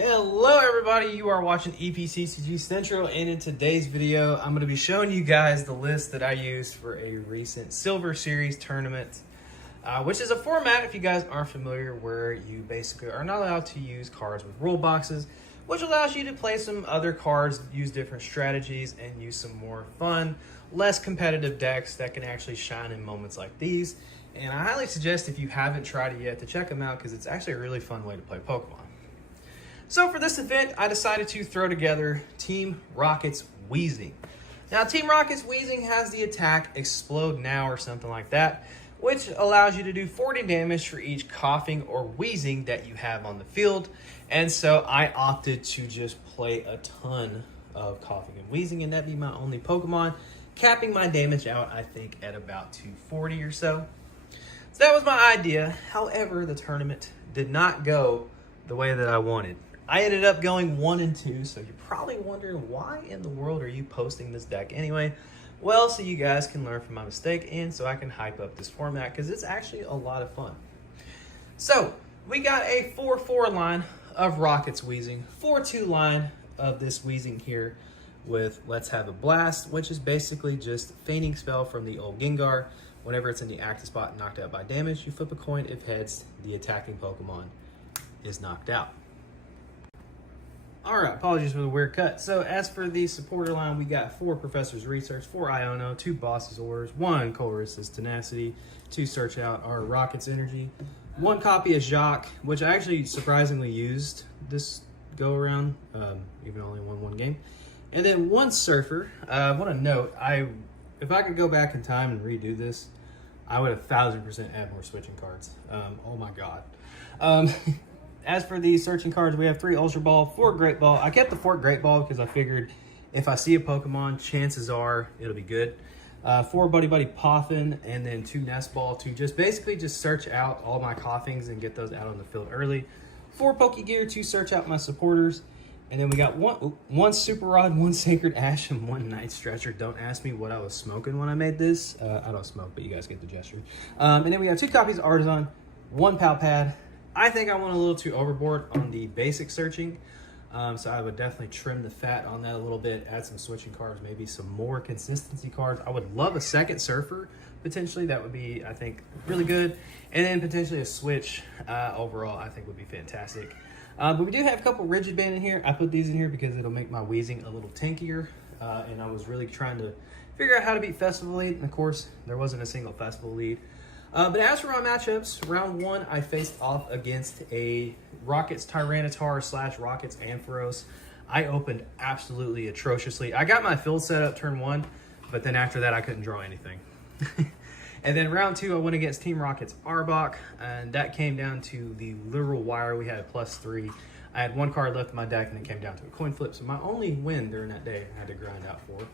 Hello everybody, you are watching TCG Central, and in today's video I'm going to be showing you guys the list that I used for a recent Silver Series tournament, which is a format, if you guys aren't familiar, where you basically are not allowed to use cards with rule boxes, which allows you to play some other cards, use different strategies, and use some more fun, less competitive decks that can actually shine in moments like these. And I highly suggest, if you haven't tried it yet, to check them out because it's actually a really fun way to play Pokemon. So for this event, I decided to throw together Team Rocket's Weezing. Now, Team Rocket's Weezing has the attack Explode Now or something like that, which allows you to do 40 damage for each coughing or wheezing that you have on the field. And so I opted to just play a ton of coughing and wheezing, and that'd be my only Pokemon, capping my damage out, I think, at about 240 or so. So that was my idea. However, the tournament did not go the way that I wanted. I ended up going 1 and 2, so you're probably wondering, why in the world are you posting this deck anyway? Well, so you guys can learn from my mistake, and so I can hype up this format, because it's actually a lot of fun. So, we got a 4-4 line of Rocket's Weezing, 4-2 line of this Weezing here with Let's Have a Blast, which is basically just Feigning Spell from the old Gengar. Whenever it's in the active spot and knocked out by damage, you flip a coin. If heads, the attacking Pokemon is knocked out. Alright, apologies for the weird cut. So as for the supporter line, we got 4 Professor's Research, 4 Iono, 2 Boss's Orders, 1 Colress's Tenacity, 2 Search Out our Rocket's Energy, 1 copy of Jacques, which I actually surprisingly used this go around, even only won 1 game, and then 1 Surfer. I want to note, if I could go back in time and redo this, I would 1000% add more switching cards. Oh my god. As for the searching cards, we have 3 Ultra Ball, 4 Great Ball. I kept the 4 Great Ball because I figured if I see a Pokemon, chances are it'll be good. 4 Buddy Buddy Poffin, and then 2 Nest Ball to just basically search out all my coughings and get those out on the field early. 4 Pokegear to search out my supporters. And then we got 1 Super Rod, 1 Sacred Ash, and 1 Night Stretcher. Don't ask me what I was smoking when I made this. I don't smoke, but you guys get the gesture. And then we have 2 copies of Artisan, 1 Pal Pad. I think I went a little too overboard on the basic searching, so I would definitely trim the fat on that a little bit, add some switching cards, maybe some more consistency cards. I would love a second Surfer, potentially. That would be, I think, really good. And then potentially a switch overall, I think would be fantastic. But we do have a couple Rigid Band in here. I put these in here because it'll make my Weezing a little tankier, and I was really trying to figure out how to beat Festival Lead, and of course, there wasn't a single Festival Lead. But as for my matchups, round 1, I faced off against a Rockets Tyranitar / Rockets Ampharos. I opened absolutely atrociously. I got my field set up turn 1, but then after that, I couldn't draw anything. And then round 2, I went against Team Rockets Arbok, and that came down to the literal wire. We had a +3. I had 1 card left in my deck, and it came down to a coin flip. So my only win during that day, I had to grind out for.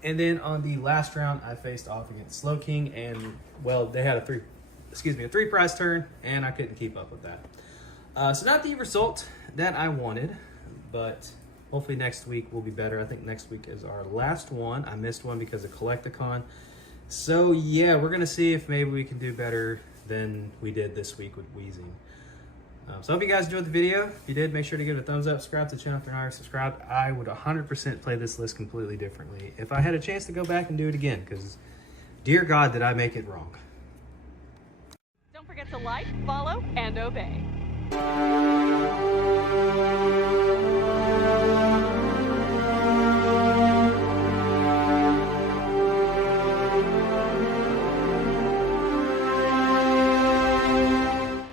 And then on the last round, I faced off against Slowking, and well, they had a 3 prize turn, and I couldn't keep up with that. So not the result that I wanted, but hopefully next week will be better. I think next week is our last one. I missed one because of Collecticon. So yeah, we're gonna see if maybe we can do better than we did this week with Weezing. So I hope you guys enjoyed the video. If you did, make sure to give it a thumbs up, subscribe to the channel if you're not already subscribed. I would 100% play this list completely differently if I had a chance to go back and do it again, because dear God, did I make it wrong. Don't forget to like, follow, and obey.